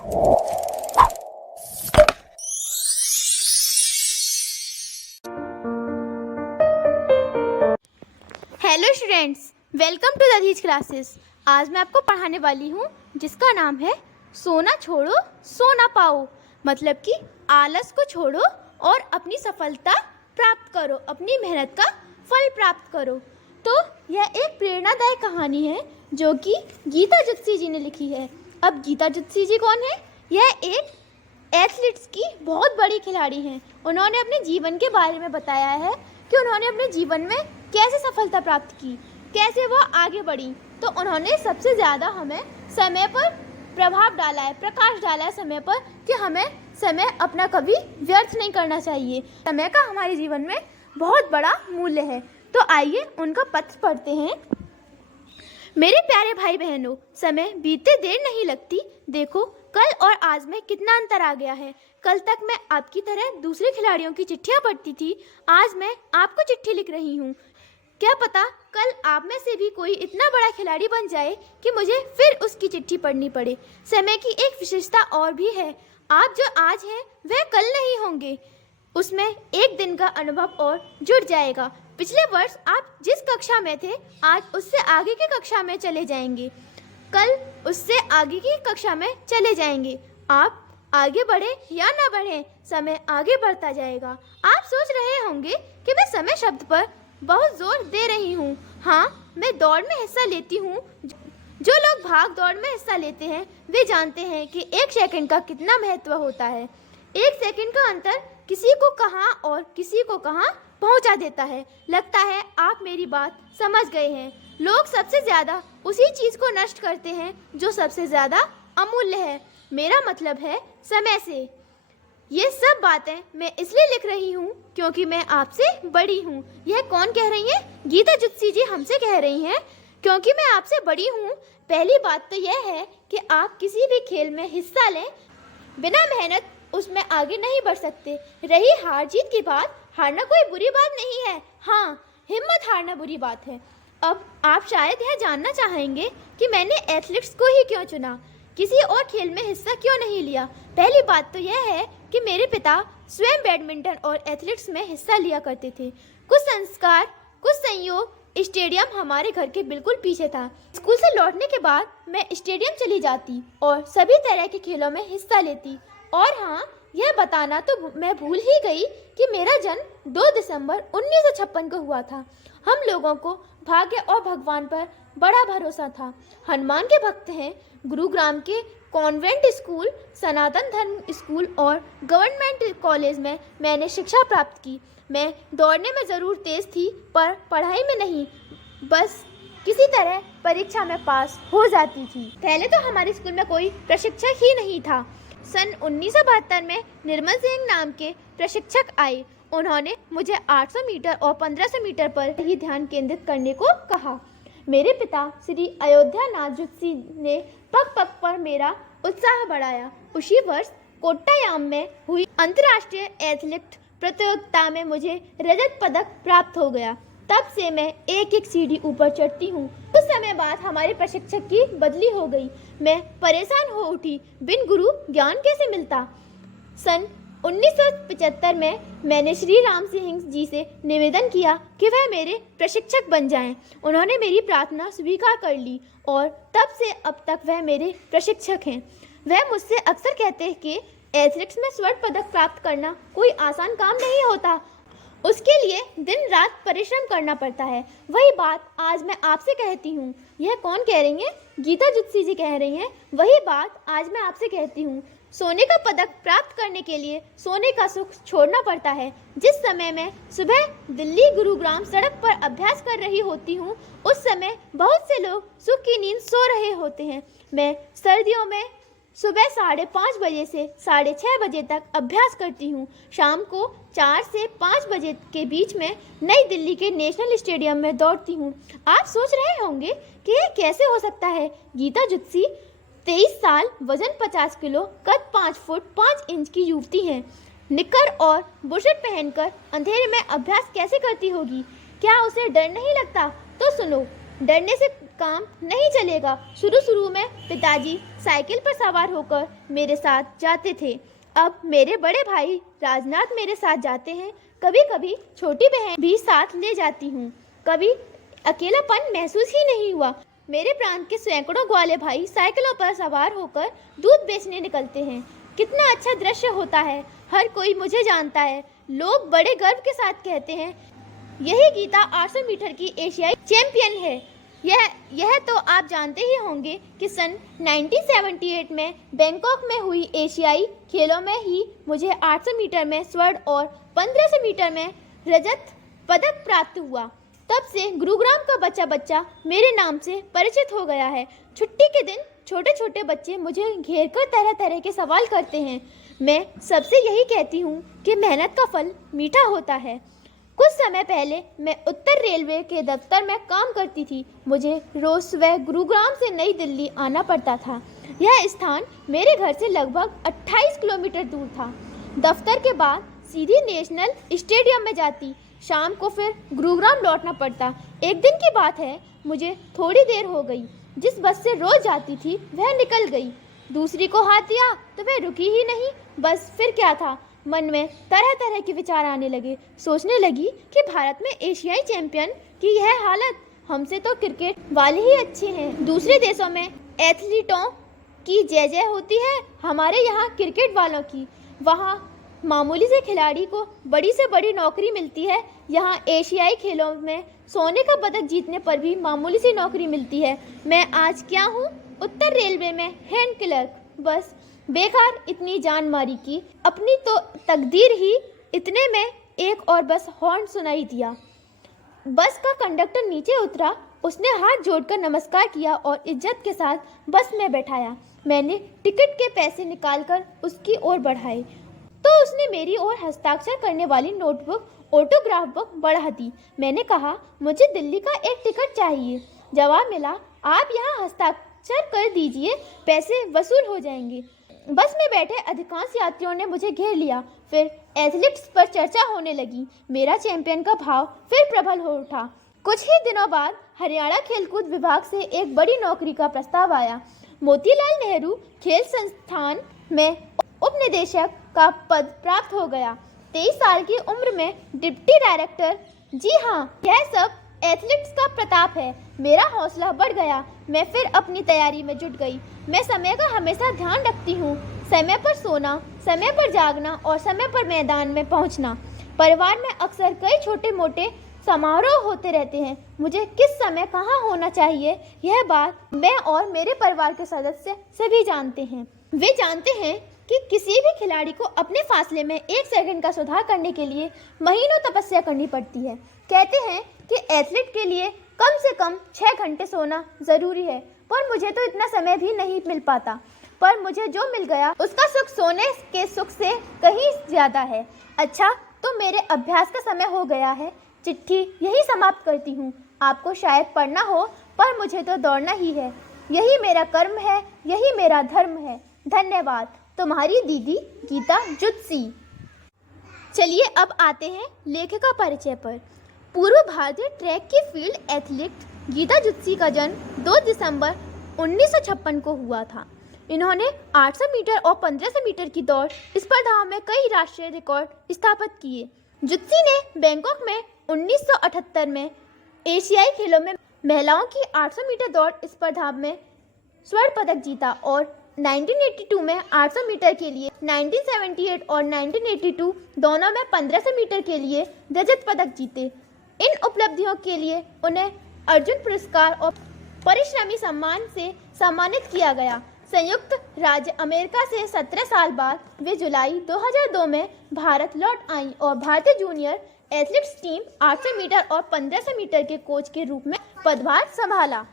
Hello students, welcome to Dadhich classes. आज मैं आपको पढ़ाने वाली हूँ जिसका नाम है सोना छोड़ो सोना पाओ। मतलब कि आलस को छोड़ो और अपनी सफलता प्राप्त करो, अपनी मेहनत का फल प्राप्त करो। तो यह एक प्रेरणादायक कहानी है जो कि गीता जुत्सी जी ने लिखी है। अब गीता जुत्सी जी कौन है? यह एक एथलीट्स की बहुत बड़ी खिलाड़ी हैं। उन्होंने अपने जीवन के बारे में बताया है कि उन्होंने अपने जीवन में कैसे सफलता प्राप्त की, कैसे वो आगे बढ़ी। तो उन्होंने सबसे ज़्यादा हमें समय पर प्रभाव डाला है, प्रकाश डाला है समय पर, कि हमें समय अपना कभी व्यर्थ नहीं करना चाहिए। समय का हमारे जीवन में बहुत बड़ा मूल्य है। तो आइए उनका पत्र पढ़ते हैं। मेरे प्यारे भाई बहनों, समय बीतते देर नहीं लगती। देखो कल और आज में कितना अंतर आ गया है। कल तक मैं आपकी तरह दूसरे खिलाड़ियों की चिट्ठियां पढ़ती थी, आज मैं आपको चिट्ठी लिख रही हूँ। क्या पता कल आप में से भी कोई इतना बड़ा खिलाड़ी बन जाए कि मुझे फिर उसकी चिट्ठी पढ़नी पड़े। समय की एक विशेषता और भी है, आप जो आज हैं वह कल नहीं होंगे। उसमें एक दिन का अनुभव और जुड़ जाएगा। पिछले वर्ष आप जिस कक्षा में थे, आज उससे आगे की कक्षा में चले जाएंगे, कल उससे आगे की कक्षा में चले जाएंगे। आप आगे बढ़े या ना बढ़े, समय आगे बढ़ता जाएगा। आप सोच रहे होंगे कि मैं समय शब्द पर बहुत जोर दे रही हूँ। हाँ, मैं दौड़ में हिस्सा लेती हूँ। जो लोग भाग दौड़ में हिस्सा लेते हैं वे जानते हैं कि एक सेकंड का कितना महत्व होता है। एक सेकंड का अंतर किसी को कहाँ और किसी को कहाँ पहुँचा देता है। लगता है आप मेरी बात समझ गए हैं। लोग सबसे ज़्यादा उसी चीज़ को नष्ट करते हैं जो सबसे ज़्यादा अमूल्य है। मेरा मतलब है समय से। ये सब बातें मैं इसलिए लिख रही हूँ क्योंकि मैं आपसे बड़ी हूँ। यह कौन कह रही है? गीता जुत्सी जी हमसे कह रही हैं, क्योंकि मैं आपसे बड़ी हूँ। पहली बात तो यह है कि आप किसी भी खेल में हिस्सा लें, बिना मेहनत उसमें आगे नहीं बढ़ सकते। रही हार जीत की बात, हारना कोई बुरी बात नहीं है। हाँ, हिम्मत हारना बुरी बात है। अब आप शायद यह जानना चाहेंगे कि मैंने एथलीट्स को ही क्यों चुना, किसी और खेल में हिस्सा क्यों नहीं लिया। पहली बात तो यह है कि मेरे पिता स्वयं बैडमिंटन और एथलीट्स में हिस्सा लिया करते थे। कुछ संस्कार, कुछ संयोग, स्टेडियम हमारे घर के बिल्कुल पीछे था। स्कूल से लौटने के बाद मैं स्टेडियम चली जाती और सभी तरह के खेलों में हिस्सा लेती। और हाँ, यह बताना तो मैं भूल ही गई कि मेरा जन्म 2 दिसंबर 1956 को हुआ था। हम लोगों को भाग्य और भगवान पर बड़ा भरोसा था। हनुमान के भक्त हैं। गुरुग्राम के कॉन्वेंट स्कूल, सनातन धर्म स्कूल और गवर्नमेंट कॉलेज में मैंने शिक्षा प्राप्त की। मैं दौड़ने में ज़रूर तेज़ थी, पर पढ़ाई में नहीं। बस किसी तरह परीक्षा में पास हो जाती थी। पहले तो हमारे स्कूल में कोई प्रशिक्षक ही नहीं था। सन 1972 में निर्मल सिंह नाम के प्रशिक्षक आए। उन्होंने मुझे 800 मीटर और 1500 मीटर पर ही ध्यान केंद्रित करने को कहा। मेरे पिता श्री अयोध्या नाथ जुत्सी ने पग पग पर मेरा उत्साह बढ़ाया। उसी वर्ष कोट्टायाम में हुई अंतर्राष्ट्रीय एथलेटिक्स प्रतियोगिता में मुझे रजत पदक प्राप्त हो गया। तब से मैं एक एक सीढ़ी ऊपर चढ़ती हूँ। कुछ समय बाद हमारे प्रशिक्षक की बदली हो गई। मैं परेशान हो उठी, बिन गुरु ज्ञान कैसे मिलता। सन 1975 में मैंने श्री राम सिंह जी से निवेदन किया कि वह मेरे प्रशिक्षक बन जाएं। उन्होंने मेरी प्रार्थना स्वीकार कर ली और तब से अब तक वह मेरे प्रशिक्षक हैं। वह मुझसे अक्सर कहते हैं कि एथलेटिक्स में स्वर्ण पदक प्राप्त करना कोई आसान काम नहीं होता, उसके लिए दिन रात परिश्रम करना पड़ता है। वही बात आज मैं आपसे कहती हूँ। यह कौन कह रही हैं? गीता जुत्सी जी कह रही हैं। वही बात आज मैं आपसे कहती हूँ। सोने का पदक प्राप्त करने के लिए सोने का सुख छोड़ना पड़ता है। जिस समय मैं सुबह दिल्ली गुरुग्राम सड़क पर अभ्यास कर रही होती हूँ, उस समय बहुत से लोग सुख की नींद सो रहे होते हैं। मैं सर्दियों में सुबह 5:30 बजे से 6:30 बजे तक अभ्यास करती हूँ। शाम को 4 से 5 बजे के बीच में नई दिल्ली के नेशनल स्टेडियम में दौड़ती हूँ। आप सोच रहे होंगे कि यह कैसे हो सकता है। गीता जुत्सी 23 साल, वजन 50 किलो, कद 5 फुट 5 इंच की युवती हैं। निकर और बुशर्ट पहनकर अंधेरे में अभ्यास कैसे करती होगी? क्या उसे डर नहीं लगता? तो सुनो, डरने से काम नहीं चलेगा। शुरू में पिताजी साइकिल पर सवार होकर मेरे साथ जाते थे। अब मेरे बड़े भाई राजनाथ मेरे साथ जाते हैं। कभी कभी छोटी बहन भी साथ ले जाती हूँ। कभी अकेलापन महसूस ही नहीं हुआ। मेरे प्रांत के सैकड़ों ग्वाले भाई साइकिलों पर सवार होकर दूध बेचने निकलते हैं। कितना अच्छा दृश्य होता है। हर कोई मुझे जानता है। लोग बड़े गर्व के साथ कहते हैं, यही गीता 800 मीटर की एशियाई चैंपियन है। यह तो आप जानते ही होंगे कि सन 1978 में बैंकॉक में हुई एशियाई खेलों में ही मुझे 800 मीटर में स्वर्ण और 1500 मीटर में रजत पदक प्राप्त हुआ। तब से गुरुग्राम का बच्चा बच्चा मेरे नाम से परिचित हो गया है। छुट्टी के दिन छोटे छोटे बच्चे मुझे घेर कर तरह तरह के सवाल करते हैं। मैं सबसे यही कहती हूँ कि मेहनत का फल मीठा होता है। कुछ समय पहले मैं उत्तर रेलवे के दफ्तर में काम करती थी। मुझे रोज सुबह गुरुग्राम से नई दिल्ली आना पड़ता था। यह स्थान मेरे घर से लगभग 28 किलोमीटर दूर था। दफ्तर के बाद सीधी नेशनल स्टेडियम में जाती। शाम को फिर गुरुग्राम लौटना पड़ता। एक दिन की बात है, मुझे थोड़ी देर हो गई। जिस बस से रोज जाती थी वह निकल गई। दूसरी को हाथ दिया तो वह रुकी ही नहीं। बस फिर क्या था, मन में तरह तरह के विचार आने लगे। सोचने लगी कि भारत में एशियाई चैंपियन की यह हालत, हमसे तो क्रिकेट वाले ही अच्छे हैं। दूसरे देशों में एथलीटों की जय जय होती है, हमारे यहाँ क्रिकेट वालों की। वहाँ मामूली से खिलाड़ी को बड़ी से बड़ी नौकरी मिलती है। यहाँ एशियाई खेलों में सोने का पदक जीतने पर भी मामूली सी नौकरी मिलती है। मैं आज क्या हूँ? उत्तर रेलवे में हैंड क्लर्क। बस बेकार इतनी जान मारी की। अपनी तो तकदीर ही। इतने में एक और बस हॉर्न सुनाई दिया। बस का कंडक्टर नीचे उतरा। उसने हाथ जोड़कर नमस्कार किया और इज्जत के साथ बस में बैठाया। मैंने टिकट के पैसे निकालकर उसकी ओर बढ़ाए तो उसने मेरी ओर हस्ताक्षर करने वाली नोटबुक ऑटोग्राफ बुक बढ़ा दी। मैंने कहा, मुझे दिल्ली का एक टिकट चाहिए। जवाब मिला, आप यहाँ हस्ताक्षर कर दीजिए, पैसे वसूल हो जाएंगे। बस में बैठे अधिकांश यात्रियों ने मुझे घेर लिया। फिर एथलीट्स पर चर्चा होने लगी। मेरा चैंपियन का भाव फिर प्रबल हो उठा। कुछ ही दिनों बाद हरियाणा खेलकूद विभाग से एक बड़ी नौकरी का प्रस्ताव आया। मोतीलाल नेहरू खेल संस्थान में उप निदेशक का पद प्राप्त हो गया। 23 साल की उम्र में डिप्टी डायरेक्टर। जी हाँ, यह सब एथलीट्स का प्रताप है। मेरा हौसला बढ़ गया। मैं फिर अपनी तैयारी में जुट गई। मैं समय का हमेशा ध्यान रखती हूँ। समय पर सोना, समय पर जागना और समय पर मैदान में पहुँचना। परिवार में अक्सर कई छोटे मोटे समारोह होते रहते हैं। मुझे किस समय कहाँ होना चाहिए, यह बात मैं और मेरे परिवार के सदस्य सभी जानते हैं। वे जानते हैं कि किसी भी खिलाड़ी को अपने फासले में 1 सेकंड का सुधार करने के लिए महीनों तपस्या करनी पड़ती है। कहते हैं कि एथलीट के लिए कम से कम 6 घंटे सोना ज़रूरी है, पर मुझे तो इतना समय भी नहीं मिल पाता। पर मुझे जो मिल गया उसका सुख सोने के सुख से कहीं ज़्यादा है। अच्छा, तो मेरे अभ्यास का समय हो गया है। चिट्ठी यही समाप्त करती हूँ। आपको शायद पढ़ना हो, पर मुझे तो दौड़ना ही है। यही मेरा कर्म है, यही मेरा धर्म है। धन्यवाद। तुम्हारी दीदी गीता जुत्सी। चलिए अब आते हैं लेखिका परिचय पर। पूर्व भारतीय ट्रैक की फील्ड एथलीट गीता जुत्सी का जन्म 2 दिसंबर 1956 को हुआ था। इन्होंने 800 मीटर और 1500 मीटर की दौड़ स्पर्धाओं में कई राष्ट्रीय रिकॉर्ड स्थापित किए। जुत्सी ने बैंकॉक में 1978 में एशियाई खेलों में महिलाओं की 800 मीटर दौड़ स्पर्धा में स्वर्ण पदक जीता और 1982 में 800 मीटर के लिए, 1978 और 1982 दोनों में 1500 मीटर के लिए रजत पदक जीते। इन उपलब्धियों के लिए उन्हें अर्जुन पुरस्कार और परिश्रमी सम्मान से सम्मानित किया गया। संयुक्त राज्य अमेरिका से 17 साल बाद वे जुलाई 2002 में भारत लौट आईं और भारतीय जूनियर एथलीट्स टीम 800 मीटर और 1500 मीटर के कोच के रूप में पदभार संभाला।